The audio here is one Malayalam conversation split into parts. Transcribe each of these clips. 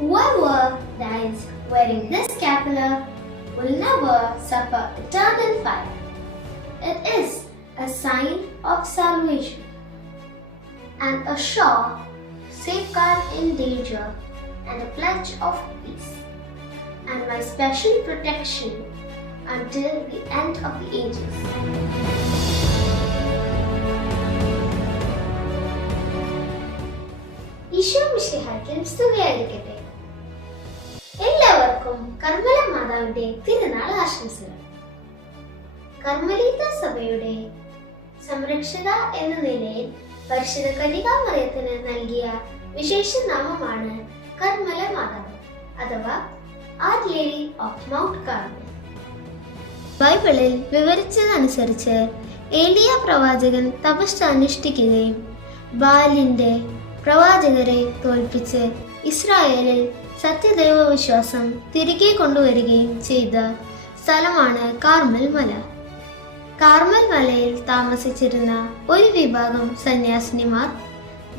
Whoever dies wearing this scapular will never suffer eternal fire. It is a sign of salvation and a sure safeguard in danger and a pledge of peace, and my special protection until the end of the ages. Isho മിശിഹായ്ക്ക് സ്തുതിയായിരിക്കട്ടെ. എല്ലാവർക്കും കർമ്മല മാതാവിന്റെ തിരുനാൾ ആശംസകൾ. കർമ്മലീത്ത സഭയുടെ സംരക്ഷക എന്ന നിലയിൽ പരിശുദ്ധ കന്യകാമറിയത്തിന് നൽകിയ വിശേഷ നാമമാണ് കർമ്മല മാതാവ് അഥവാ Our Lady of Mount Carmel. ബൈബിളിൽ വിവരിച്ചതനുസരിച്ച് ഏലിയ പ്രവാചകൻ തപസ് അനുഷ്ഠിക്കുകയും ബാലിന്റെ പ്രവാചകരെ തോൽപ്പിച്ച് ഇസ്രായേലിൽ സത്യദൈവ വിശ്വാസം തിരികെ കൊണ്ടുവരികയും ചെയ്ത സ്ഥലമാണ് കാർമൽ മല. കാർമൽ മലയിൽ താമസിച്ചിരുന്ന ഒരു വിഭാഗം സന്യാസിനിമാർ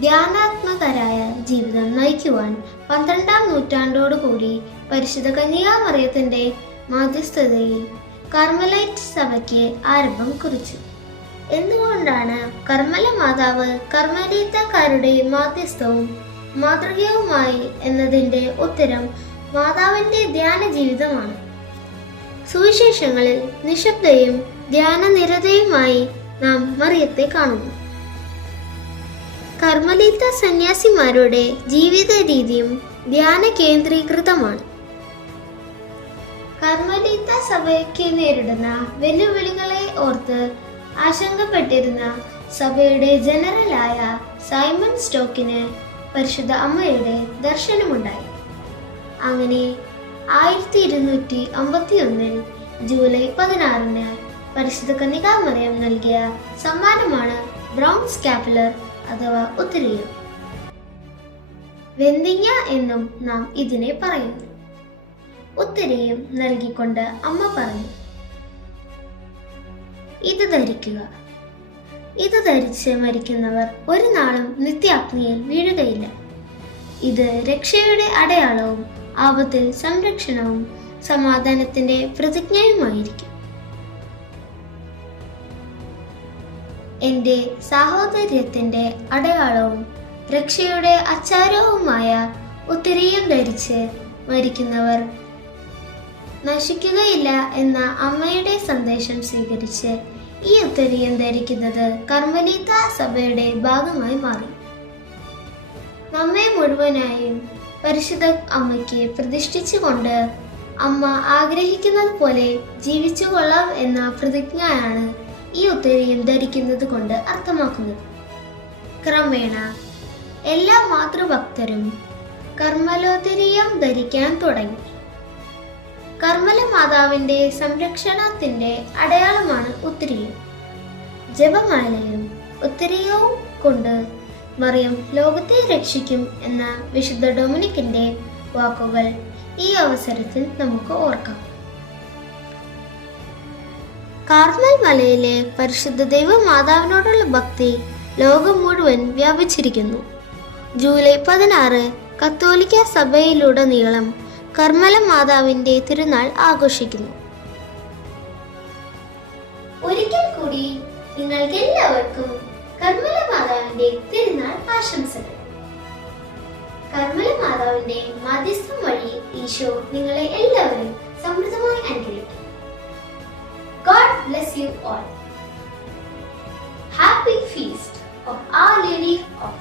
ധ്യാനാത്മകരായ ജീവിതം നയിക്കുവാൻ 12-ാം നൂറ്റാണ്ടോടുകൂടി പരിശുദ്ധ കന്യകാമറിയത്തിന്റെ മാധ്യസ്ഥതയിൽ കർമ്മലൈറ്റ് സഭയ്ക്ക് ആരംഭം കുറിച്ചു. എന്തുകൊണ്ടാണ് കർമ്മല മാതാവ് കർമ്മലീത്തക്കാരുടെ മാധ്യസ്ഥവും മാതൃകയുമായി എന്നതിന്റെ ഉത്തരം മാതാവിന്റെ ധ്യാന ജീവിതമാണ്. സുവിശേഷങ്ങളിൽ നിശബ്ദയും ധ്യാനനിരതയുമായി നാം മറിയത്തെ കാണുന്നു. കർമ്മലീത്ത സന്യാസിമാരുടെ ജീവിത രീതിയും ധ്യാന കേന്ദ്രീകൃതമാണ്. കർമ്മലീത്ത സഭയ്ക്ക് നേരിടുന്ന വെല്ലുവിളികളെ ഓർത്ത് ആശങ്കപ്പെട്ടിരുന്ന സഭയുടെ ജനറലായ സൈമൺ സ്റ്റോക്കിന് പരിശുദ്ധ അമ്മയുടെ ദർശനമുണ്ടായി. അങ്ങനെ 1251 ജൂലൈ 16 പരിശുദ്ധ കന്യകാമറിയം നൽകിയ സമ്മാനമാണ് ബ്രൗൺ സ്കാപ്പുലർ അഥവാ ഉത്തരീയം. വെന്തിങ്ങ എന്നും നാം ഇതിനെ പറയുന്നു. ഉത്തരീയം നൽകിക്കൊണ്ട് അമ്മ പറഞ്ഞു, ഇത് ധരിക്കുക. ഇത് ധരിച്ച് മരിക്കുന്നവർ ഒരു നാളും നിത്യാഗ്നിയിൽ വീഴുകയില്ല. ഇത് രക്ഷയുടെ അടയാളവും ആപത്തിൽ സംരക്ഷണവും സമാധാനത്തിന്റെ പ്രതിജ്ഞയുമായിരിക്കും. എന്റെ സാഹോദര്യത്തിന്റെ അടയാളവും രക്ഷയുടെ അച്ചാരവുമായ ഉത്തരീയം ധരിച്ച് മരിക്കുന്നവർ നശിക്കുകയില്ല എന്ന അമ്മയുടെ സന്ദേശം സ്വീകരിച്ച് ഈ ഉത്തരീയം ധരിക്കുന്നത് കർമ്മലീത്ത സഭയുടെ ഭാഗമായി മാറി. നമ്മെ മുഴുവനായും പരിശുദ്ധ അമ്മയ്ക്ക് പ്രതിഷ്ഠിച്ചുകൊണ്ട് അമ്മ ആഗ്രഹിക്കുന്നത് പോലെ ജീവിച്ചു കൊള്ളാം എന്ന പ്രതിജ്ഞയാണ് ഈ ഉത്തരീയം ധരിക്കുന്നത് കൊണ്ട് അർത്ഥമാക്കുന്നത്. ക്രമേണ എല്ലാ മാതൃഭക്തരും കർമ്മലോത്തരീയം ധരിക്കാൻ തുടങ്ങി. കർമ്മല മാതാവിന്റെ സംരക്ഷണത്തിന്റെ അടയാളമാണ് ഉത്തരീയം. ജപമാലയും ഉത്തരീയവും കൊണ്ട് മറിയം ലോകത്തെ രക്ഷിക്കും എന്ന വിശുദ്ധ ഡൊമിനിക്കിന്റെ വാക്കുകൾ ഈ അവസരത്തിൽ നമുക്ക് ഓർക്കാം. കാർമൽ മലയിലെ പരിശുദ്ധ ദൈവമാതാവിനോടുള്ള ഭക്തി ലോകം മുഴുവൻ വ്യാപിച്ചിരിക്കുന്നു. ജൂലൈ 16 കത്തോലിക്ക സഭയിലുടനീളം കർമ്മല മാതാവിന്റെ തിരുനാൾ ആഘോഷിക്കുന്നു. ഒരിക്കൽ കൂടി നിങ്ങൾക്ക് എല്ലാവർക്കും കർമ്മല മാതാവിന്റെ തിരുനാൾ ആശംസകൾ. കർമ്മല മാതാവിന്റെ മാധ്യസ്ഥം വഴി ഈശോ നിങ്ങളെ എല്ലാവരും സമൃദ്ധമായി അനുഗ്രഹിക്കും. God bless you all. Happy feast of Our Lady of